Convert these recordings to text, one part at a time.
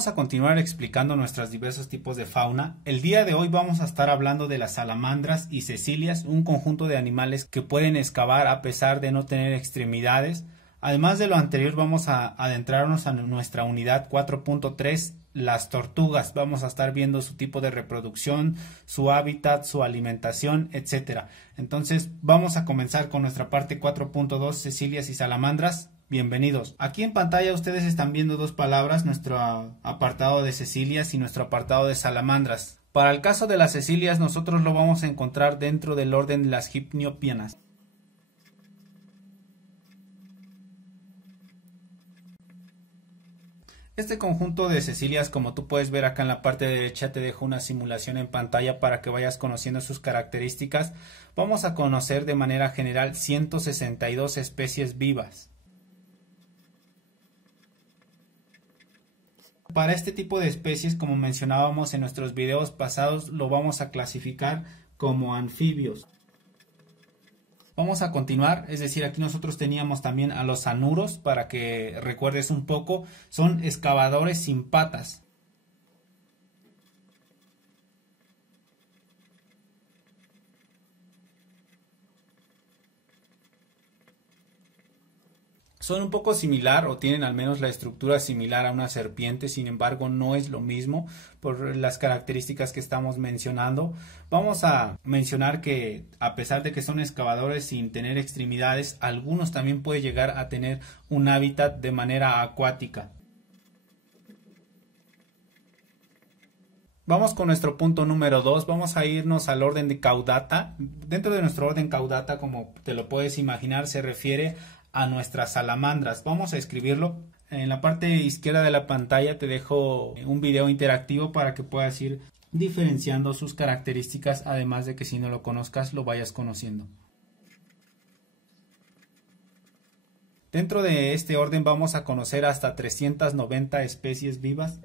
Vamos a continuar explicando nuestros diversos tipos de fauna. El día de hoy vamos a estar hablando de las salamandras y cecilias, un conjunto de animales que pueden excavar a pesar de no tener extremidades. Además de lo anterior, vamos a adentrarnos a nuestra unidad 4.3, las tortugas. Vamos a estar viendo su tipo de reproducción, su hábitat, su alimentación, etcétera. Entonces vamos a comenzar con nuestra parte 4.2, cecilias y salamandras. Bienvenidos. Aquí en pantalla ustedes están viendo dos palabras, nuestro apartado de cecilias y nuestro apartado de salamandras. Para el caso de las cecilias, nosotros lo vamos a encontrar dentro del orden de las Hypniopianas. Este conjunto de cecilias, como tú puedes ver acá en la parte derecha, te dejo una simulación en pantalla para que vayas conociendo sus características. Vamos a conocer de manera general 162 especies vivas. Para este tipo de especies, como mencionábamos en nuestros videos pasados, lo vamos a clasificar como anfibios. Vamos a continuar, es decir, aquí nosotros teníamos también a los anuros, para que recuerdes un poco, son excavadores sin patas. Son un poco similar o tienen al menos la estructura similar a una serpiente, sin embargo no es lo mismo por las características que estamos mencionando. Vamos a mencionar que a pesar de que son excavadores sin tener extremidades, algunos también pueden llegar a tener un hábitat de manera acuática. Vamos con nuestro punto número 2, vamos a irnos al orden de Caudata. Dentro de nuestro orden Caudata, como te lo puedes imaginar, se refiere a nuestras salamandras. Vamos a escribirlo. En la parte izquierda de la pantalla te dejo un video interactivo para que puedas ir diferenciando sus características, además de que si no lo conozcas lo vayas conociendo. Dentro de este orden vamos a conocer hasta 390 especies vivas.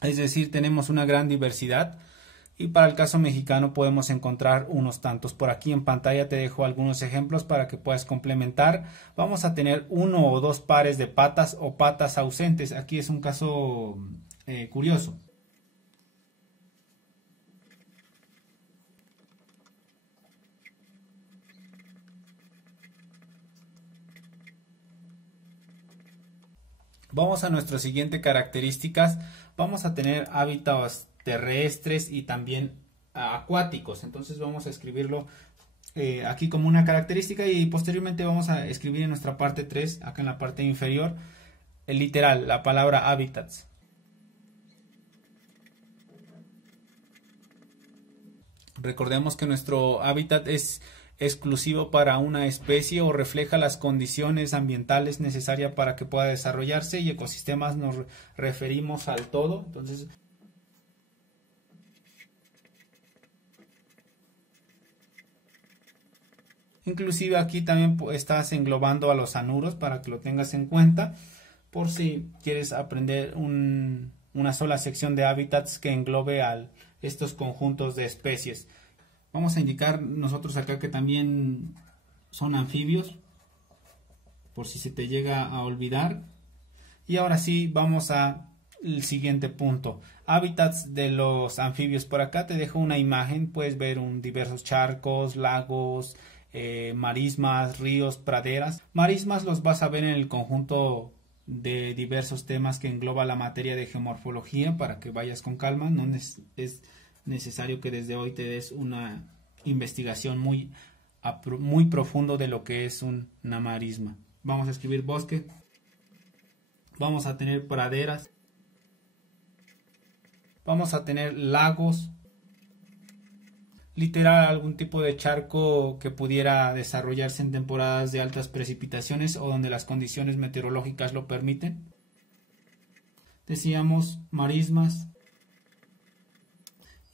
Es decir, tenemos una gran diversidad. Y para el caso mexicano podemos encontrar unos tantos. Por aquí en pantalla te dejo algunos ejemplos para que puedas complementar. Vamos a tener uno o dos pares de patas o patas ausentes. Aquí es un caso curioso. Vamos a nuestras siguientes características. Vamos a tener hábitats terrestres y también acuáticos. Entonces vamos a escribirlo aquí como una característica y posteriormente vamos a escribir en nuestra parte 3, acá en la parte inferior, el literal, la palabra hábitats. Recordemos que nuestro hábitat es exclusivo para una especie o refleja las condiciones ambientales necesarias para que pueda desarrollarse, y ecosistemas nos referimos al todo. Entonces inclusive aquí también estás englobando a los anuros para que lo tengas en cuenta por si quieres aprender una sola sección de hábitats que englobe a estos conjuntos de especies. Vamos a indicar nosotros acá que también son anfibios, por si se te llega a olvidar. Y ahora sí, vamos al siguiente punto. Hábitats de los anfibios. Por acá te dejo una imagen, puedes ver diversos charcos, lagos, marismas, ríos, praderas. Marismas los vas a ver en el conjunto de diversos temas que engloba la materia de geomorfología, para que vayas con calma. No es necesario que desde hoy te des una investigación muy profundo de lo que es una marisma. Vamos a escribir bosque. Vamos a tener praderas. Vamos a tener lagos. Literal, algún tipo de charco que pudiera desarrollarse en temporadas de altas precipitaciones o donde las condiciones meteorológicas lo permiten. Decíamos marismas.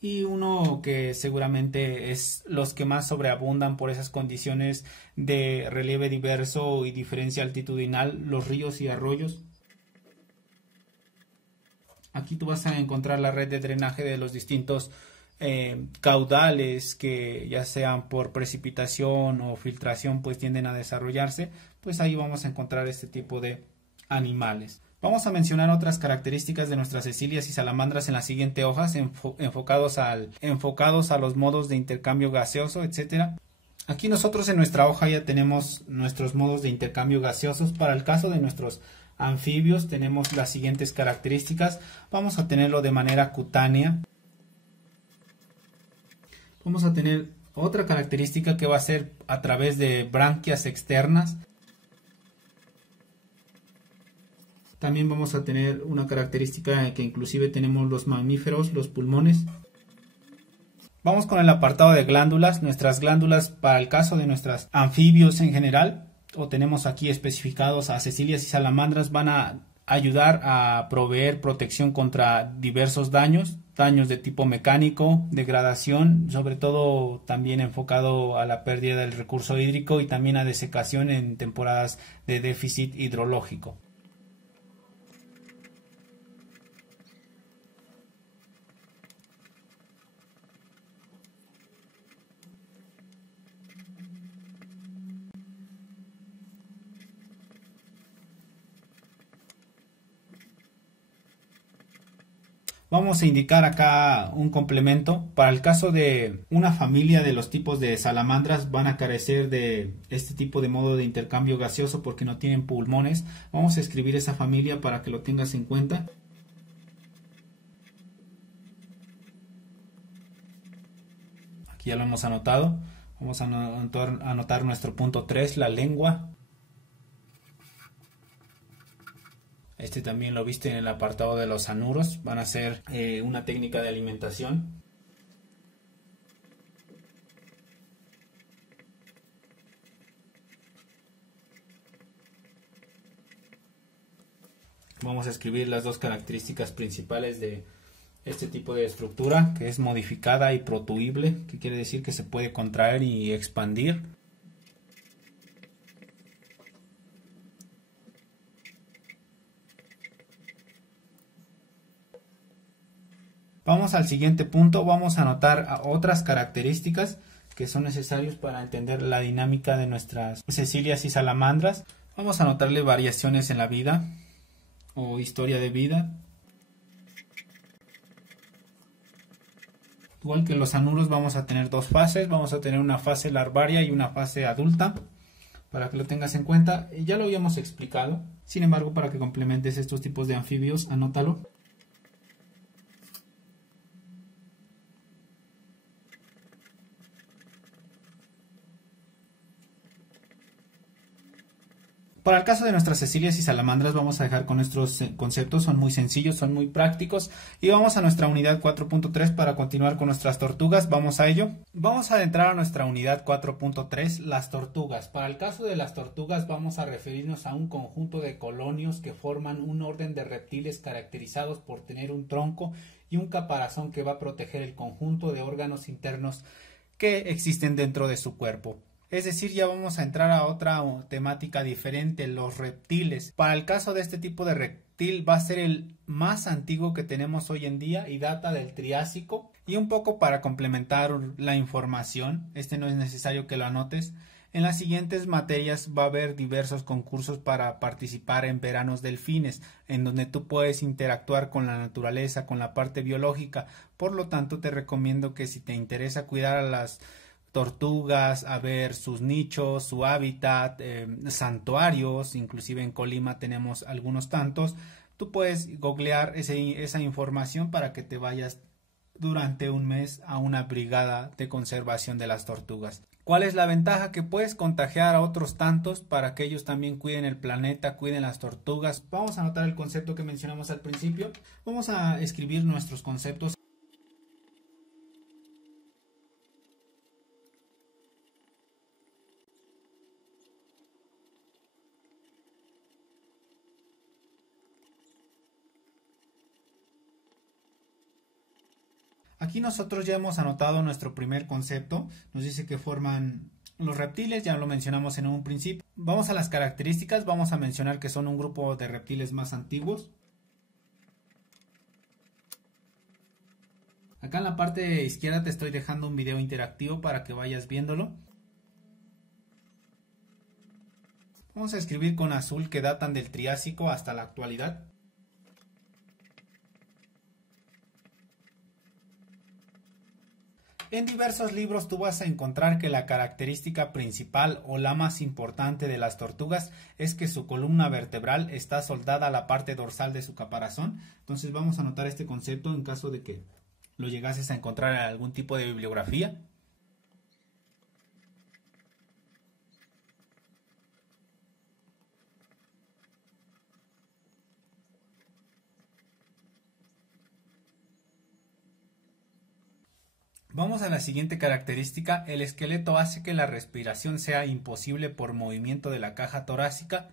Y uno que seguramente es los que más sobreabundan por esas condiciones de relieve diverso y diferencia altitudinal, los ríos y arroyos. Aquí tú vas a encontrar la red de drenaje de los distintos caudales que, ya sean por precipitación o filtración, pues tienden a desarrollarse. Pues ahí vamos a encontrar este tipo de animales. Vamos a mencionar otras características de nuestras cecilias y salamandras en la siguiente hoja, enfocados a los modos de intercambio gaseoso, etcétera. Aquí nosotros en nuestra hoja ya tenemos nuestros modos de intercambio gaseosos. Para el caso de nuestros anfibios tenemos las siguientes características. Vamos a tenerlo de manera cutánea. Vamos a tener otra característica que va a ser a través de branquias externas. También vamos a tener una característica que inclusive tenemos los mamíferos, los pulmones. Vamos con el apartado de glándulas. Nuestras glándulas para el caso de nuestros anfibios en general, o tenemos aquí especificados a cecilias y salamandras, van a ayudar a proveer protección contra diversos daños de tipo mecánico, degradación, sobre todo también enfocado a la pérdida del recurso hídrico y también a desecación en temporadas de déficit hidrológico. Vamos a indicar acá un complemento. Para el caso de una familia de los tipos de salamandras, van a carecer de este tipo de modo de intercambio gaseoso porque no tienen pulmones. Vamos a escribir esa familia para que lo tengas en cuenta. Aquí ya lo hemos anotado. Vamos a anotar nuestro punto 3, la lengua. Este también lo viste en el apartado de los anuros. Van a ser una técnica de alimentación. Vamos a escribir las dos características principales de este tipo de estructura, que es modificada y protuible, que quiere decir que se puede contraer y expandir. Vamos al siguiente punto. Vamos a anotar otras características que son necesarias para entender la dinámica de nuestras cecilias y salamandras. Vamos a anotarle variaciones en la vida o historia de vida. Igual que los anuros, vamos a tener dos fases. Vamos a tener una fase larvaria y una fase adulta, para que lo tengas en cuenta. Ya lo habíamos explicado. Sin embargo, para que complementes estos tipos de anfibios, anótalo. Para el caso de nuestras cecilias y salamandras vamos a dejar con nuestros conceptos, son muy sencillos, son muy prácticos, y vamos a nuestra unidad 4.3 para continuar con nuestras tortugas. Vamos a ello. Vamos a adentrar a nuestra unidad 4.3, las tortugas. Para el caso de las tortugas vamos a referirnos a un conjunto de colonios que forman un orden de reptiles caracterizados por tener un tronco y un caparazón que va a proteger el conjunto de órganos internos que existen dentro de su cuerpo. Es decir, ya vamos a entrar a otra temática diferente, los reptiles. Para el caso de este tipo de reptil va a ser el más antiguo que tenemos hoy en día y data del Triásico. Y un poco para complementar la información, no es necesario que lo anotes. En las siguientes materias va a haber diversos concursos para participar en veranos delfines, en donde tú puedes interactuar con la naturaleza, con la parte biológica. Por lo tanto, te recomiendo que si te interesa cuidar a las tortugas, a ver sus nichos, su hábitat, santuarios, inclusive en Colima tenemos algunos tantos, tú puedes googlear esa información para que te vayas durante un mes a una brigada de conservación de las tortugas. ¿Cuál es la ventaja? Que puedes contagiar a otros tantos para que ellos también cuiden el planeta, cuiden las tortugas. Vamos a anotar el concepto que mencionamos al principio. Vamos a escribir nuestros conceptos. Aquí nosotros ya hemos anotado nuestro primer concepto. Nos dice que forman los reptiles, ya lo mencionamos en un principio. Vamos a las características, vamos a mencionar que son un grupo de reptiles más antiguos. Acá en la parte izquierda te estoy dejando un video interactivo para que vayas viéndolo. Vamos a escribir con azul que datan del Triásico hasta la actualidad. En diversos libros tú vas a encontrar que la característica principal o la más importante de las tortugas es que su columna vertebral está soldada a la parte dorsal de su caparazón. Entonces vamos a anotar este concepto en caso de que lo llegases a encontrar en algún tipo de bibliografía. Vamos a la siguiente característica. El esqueleto hace que la respiración sea imposible por movimiento de la caja torácica.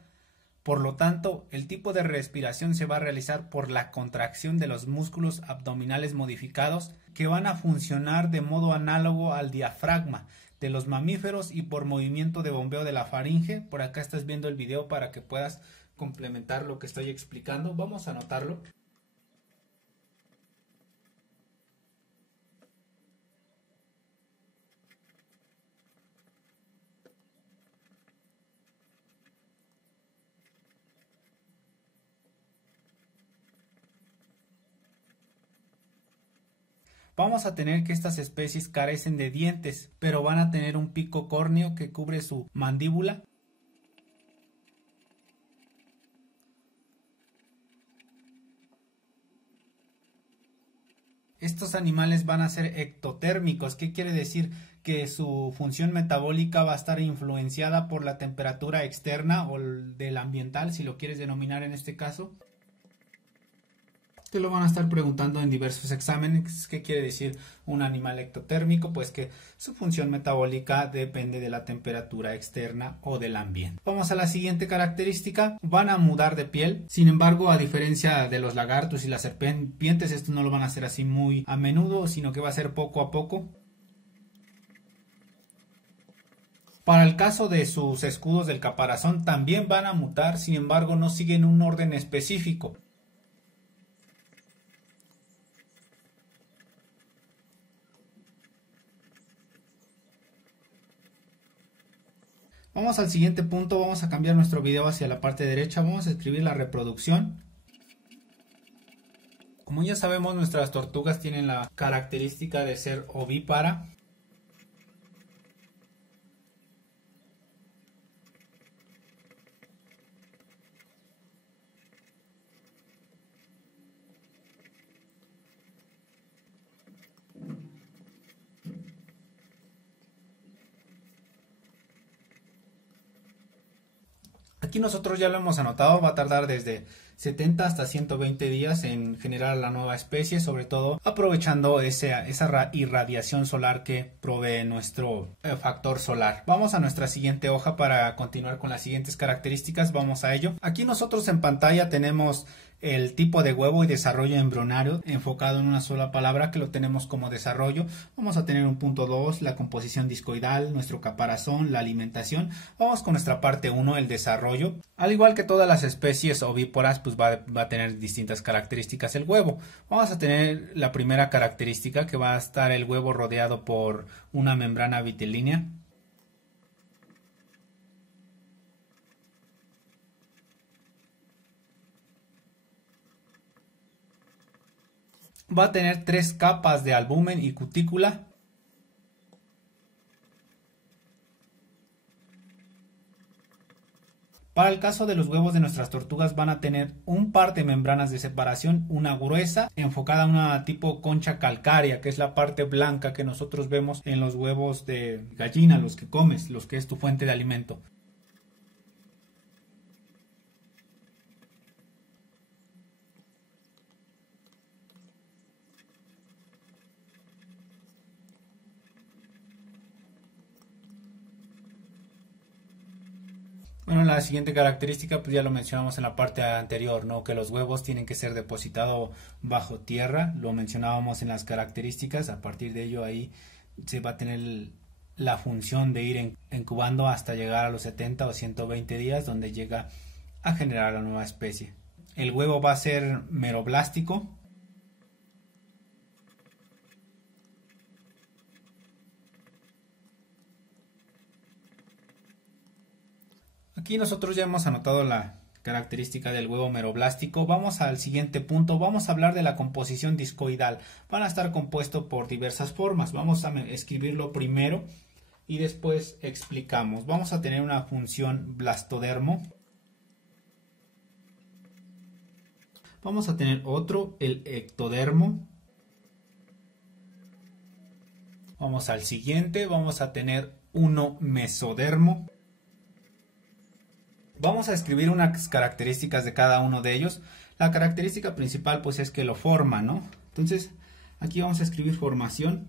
Por lo tanto, el tipo de respiración se va a realizar por la contracción de los músculos abdominales modificados que van a funcionar de modo análogo al diafragma de los mamíferos y por movimiento de bombeo de la faringe. Por acá estás viendo el video para que puedas complementar lo que estoy explicando. Vamos a anotarlo. Vamos a tener que estas especies carecen de dientes, pero van a tener un pico córneo que cubre su mandíbula. Estos animales van a ser ectotérmicos. ¿Qué quiere decir? Que su función metabólica va a estar influenciada por la temperatura externa o del ambiental, si lo quieres denominar en este caso. Te lo van a estar preguntando en diversos exámenes. ¿Qué quiere decir un animal ectotérmico? Pues que su función metabólica depende de la temperatura externa o del ambiente. Vamos a la siguiente característica. Van a mudar de piel. Sin embargo, a diferencia de los lagartos y las serpientes, esto no lo van a hacer así muy a menudo, sino que va a ser poco a poco. Para el caso de sus escudos del caparazón también van a mutar, sin embargo no siguen un orden específico. Vamos al siguiente punto. Vamos a cambiar nuestro video hacia la parte derecha. Vamos a escribir la reproducción. Como ya sabemos, nuestras tortugas tienen la característica de ser ovípara. Aquí nosotros ya lo hemos anotado, va a tardar desde 70 hasta 120 días en generar la nueva especie, sobre todo aprovechando esa irradiación solar que provee nuestro factor solar. Vamos a nuestra siguiente hoja para continuar con las siguientes características. Vamos a ello. Aquí nosotros en pantalla tenemos el tipo de huevo y desarrollo embrionario enfocado en una sola palabra, que lo tenemos como desarrollo. Vamos a tener un punto 2, la composición discoidal, nuestro caparazón, la alimentación. Vamos con nuestra parte 1, el desarrollo. Al igual que todas las especies ovíparas, pues va a tener distintas características el huevo. Vamos a tener la primera característica, que va a estar el huevo rodeado por una membrana vitilínea. Va a tener 3 capas de albúmen y cutícula. Para el caso de los huevos de nuestras tortugas van a tener un par de membranas de separación, una gruesa enfocada a una tipo concha calcárea, que es la parte blanca que nosotros vemos en los huevos de gallina, los que comes, los que es tu fuente de alimento. Bueno, la siguiente característica, pues ya lo mencionamos en la parte anterior, ¿no? Que los huevos tienen que ser depositados bajo tierra, lo mencionábamos en las características. A partir de ello ahí se va a tener la función de ir incubando hasta llegar a los 70 o 120 días, donde llega a generar la nueva especie. El huevo va a ser meroblástico. Aquí nosotros ya hemos anotado la característica del huevo meroblástico. Vamos al siguiente punto. Vamos a hablar de la composición discoidal. Van a estar compuestos por diversas formas. Vamos a escribirlo primero y después explicamos. Vamos a tener una función blastodermo. Vamos a tener otro, el ectodermo. Vamos al siguiente. Vamos a tener uno mesodermo. Vamos a escribir unas características de cada uno de ellos. La característica principal pues es que lo forma, ¿no? Entonces aquí vamos a escribir formación.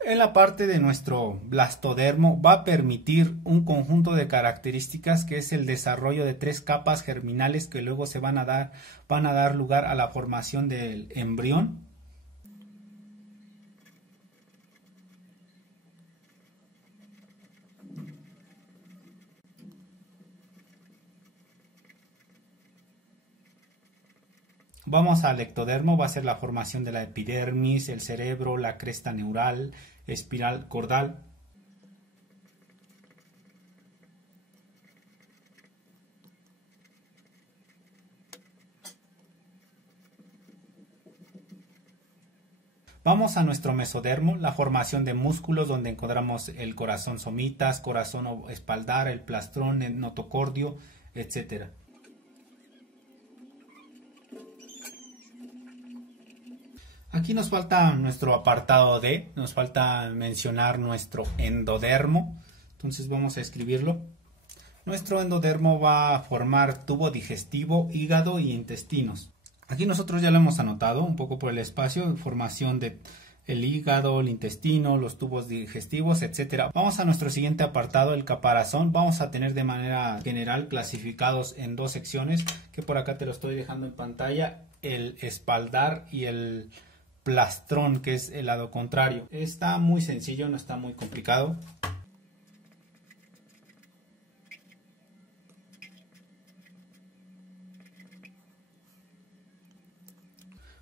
En la parte de nuestro blastodermo va a permitir un conjunto de características que es el desarrollo de 3 capas germinales que luego se van a dar lugar a la formación del embrión. Vamos al ectodermo, va a ser la formación de la epidermis, el cerebro, la cresta neural, espiral cordal. Vamos a nuestro mesodermo, la formación de músculos donde encontramos el corazón somitas, corazón espaldar, el plastrón, el notocordio, etc. Aquí nos falta nuestro apartado D, nos falta mencionar nuestro endodermo, entonces vamos a escribirlo. Nuestro endodermo va a formar tubo digestivo, hígado y intestinos. Aquí nosotros ya lo hemos anotado un poco por el espacio, formación de el hígado, el intestino, los tubos digestivos, etcétera. Vamos a nuestro siguiente apartado, el caparazón. Vamos a tener de manera general clasificados en 2 secciones, que por acá te lo estoy dejando en pantalla, el espaldar y el plastrón, que es el lado contrario. Está muy sencillo, no está muy complicado.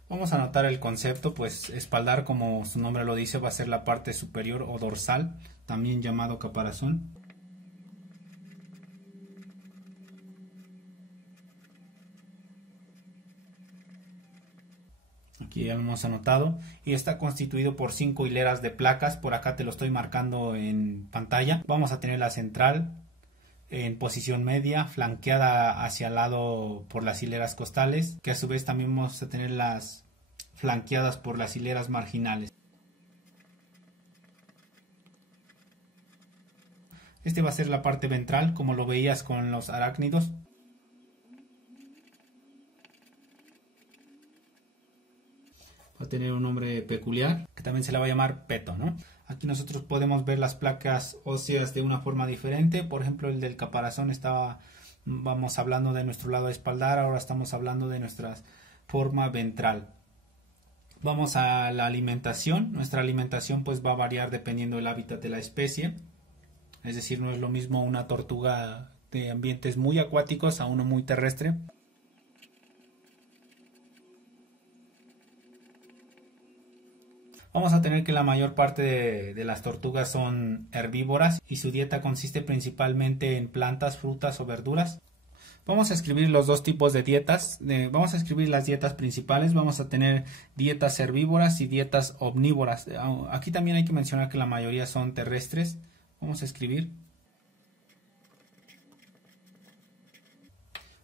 Vamos a anotar el concepto, pues espaldar, como su nombre lo dice, va a ser la parte superior o dorsal, también llamado caparazón. Aquí ya lo hemos anotado y está constituido por 5 hileras de placas. Por acá te lo estoy marcando en pantalla. Vamos a tener la central en posición media, flanqueada hacia el lado por las hileras costales, que a su vez también vamos a tener las flanqueadas por las hileras marginales. Este va a ser la parte ventral, como lo veías con los arácnidos. Va a tener un nombre peculiar, que también se le va a llamar peto, ¿no? Aquí nosotros podemos ver las placas óseas de una forma diferente. Por ejemplo, el del caparazón vamos hablando de nuestro lado espaldar, ahora estamos hablando de nuestra forma ventral. Vamos a la alimentación. Nuestra alimentación pues va a variar dependiendo del hábitat de la especie. Es decir, no es lo mismo una tortuga de ambientes muy acuáticos a uno muy terrestre. Vamos a tener que la mayor parte de las tortugas son herbívoras y su dieta consiste principalmente en plantas, frutas o verduras. Vamos a escribir los 2 tipos de dietas. Vamos a escribir las dietas principales. Vamos a tener dietas herbívoras y dietas omnívoras. Aquí también hay que mencionar que la mayoría son terrestres. Vamos a escribir.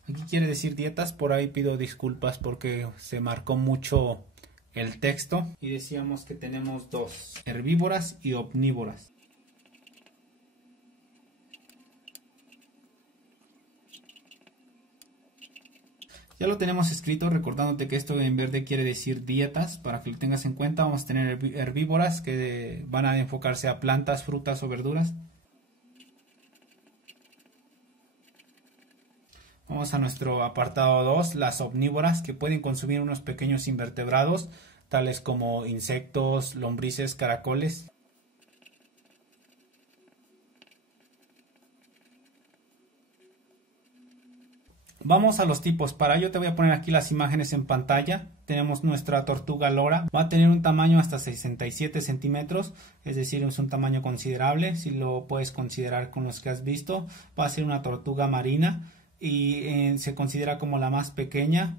Aquí quiere decir dietas. Por ahí pido disculpas porque se marcó mucho el texto y decíamos que tenemos 2, herbívoras y omnívoras. Ya lo tenemos escrito, recordándote que esto en verde quiere decir dietas, para que lo tengas en cuenta. Vamos a tener herbívoras que van a enfocarse a plantas, frutas o verduras. Vamos a nuestro apartado 2, las omnívoras, que pueden consumir unos pequeños invertebrados, tales como insectos, lombrices, caracoles. Vamos a los tipos. Para ello te voy a poner aquí las imágenes en pantalla. Tenemos nuestra tortuga lora. Va a tener un tamaño hasta 67 centímetros, es decir, es un tamaño considerable. Si lo puedes considerar con los que has visto, va a ser una tortuga marina y se considera como la más pequeña.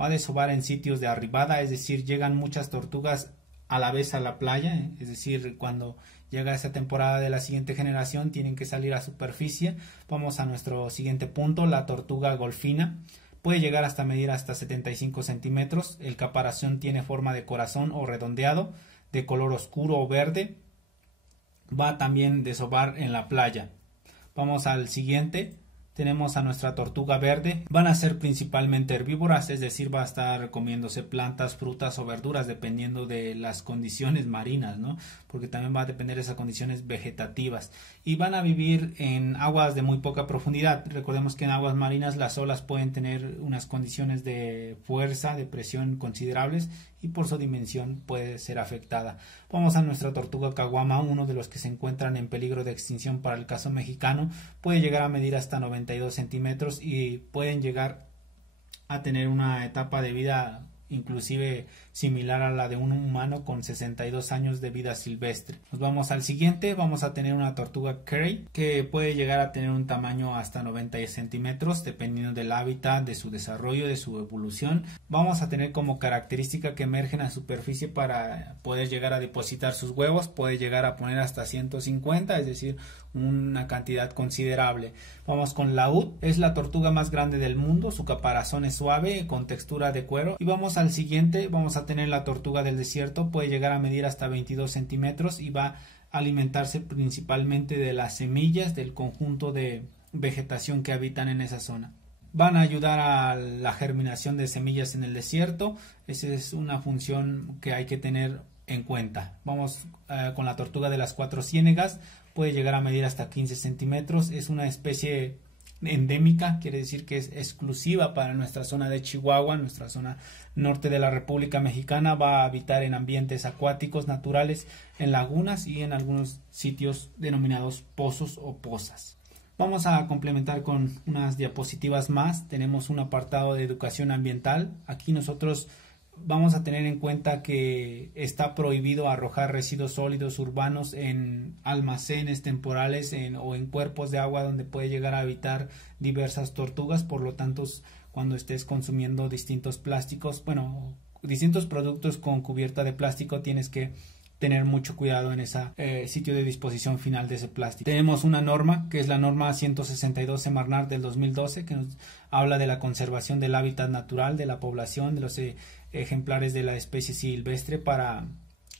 Va a desovar en sitios de arribada, es decir, llegan muchas tortugas a la vez a la playa, es decir, cuando llega esa temporada de la siguiente generación tienen que salir a superficie. Vamos a nuestro siguiente punto, la tortuga golfina. Puede llegar hasta medir hasta 75 centímetros. El caparazón tiene forma de corazón o redondeado, de color oscuro o verde. Va también a desovar en la playa. Vamos al siguiente. Tenemos a nuestra tortuga verde. Van a ser principalmente herbívoras, es decir, va a estar comiéndose plantas, frutas o verduras dependiendo de las condiciones marinas, ¿no? Porque también va a depender de esas condiciones vegetativas. Y van a vivir en aguas de muy poca profundidad. Recordemos que en aguas marinas las olas pueden tener unas condiciones de fuerza, de presión considerables y por su dimensión puede ser afectada. Vamos a nuestra tortuga caguama, uno de los que se encuentran en peligro de extinción para el caso mexicano. Puede llegar a medir hasta 92 centímetros y pueden llegar a tener una etapa de vida inclusive similar a la de un humano con 62 años de vida silvestre. Nos vamos al siguiente. Vamos a tener una tortuga Carey que puede llegar a tener un tamaño hasta 90 centímetros dependiendo del hábitat, de su desarrollo, de su evolución. Vamos a tener como característica que emergen a superficie para poder llegar a depositar sus huevos. Puede llegar a poner hasta 150, es decir, una cantidad considerable. Vamos con laúd. Es la tortuga más grande del mundo. Su caparazón es suave con textura de cuero. Y vamos al siguiente. Vamos a tener la tortuga del desierto. Puede llegar a medir hasta 22 centímetros y va a alimentarse principalmente de las semillas del conjunto de vegetación que habitan en esa zona. Van a ayudar a la germinación de semillas en el desierto. Esa es una función que hay que tener en cuenta. Vamos con la tortuga de las cuatro ciénegas. Puede llegar a medir hasta 15 centímetros. Es una especie endémica, quiere decir que es exclusiva para nuestra zona de Chihuahua, nuestra zona norte de la República Mexicana. Va a habitar en ambientes acuáticos naturales, en lagunas y en algunos sitios denominados pozos o pozas. Vamos a complementar con unas diapositivas más. Tenemos un apartado de educación ambiental. Aquí nosotros vamos a tener en cuenta que está prohibido arrojar residuos sólidos urbanos en almacenes temporales o en cuerpos de agua donde puede llegar a habitar diversas tortugas. Por lo tanto, cuando estés consumiendo distintos plásticos, distintos productos con cubierta de plástico, tienes que tener mucho cuidado en ese sitio de disposición final de ese plástico. Tenemos una norma que es la norma 162 Semarnat del 2012 que nos habla de la conservación del hábitat natural de la población de los ejemplares de la especie silvestre para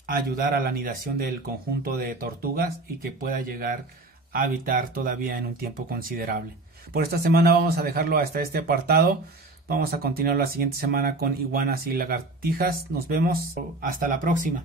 ayudar a la anidación del conjunto de tortugas y que pueda llegar a habitar todavía en un tiempo considerable. Por esta semana vamos a dejarlo hasta este apartado. Vamos a continuar la siguiente semana con iguanas y lagartijas. Nos vemos. Hasta la próxima.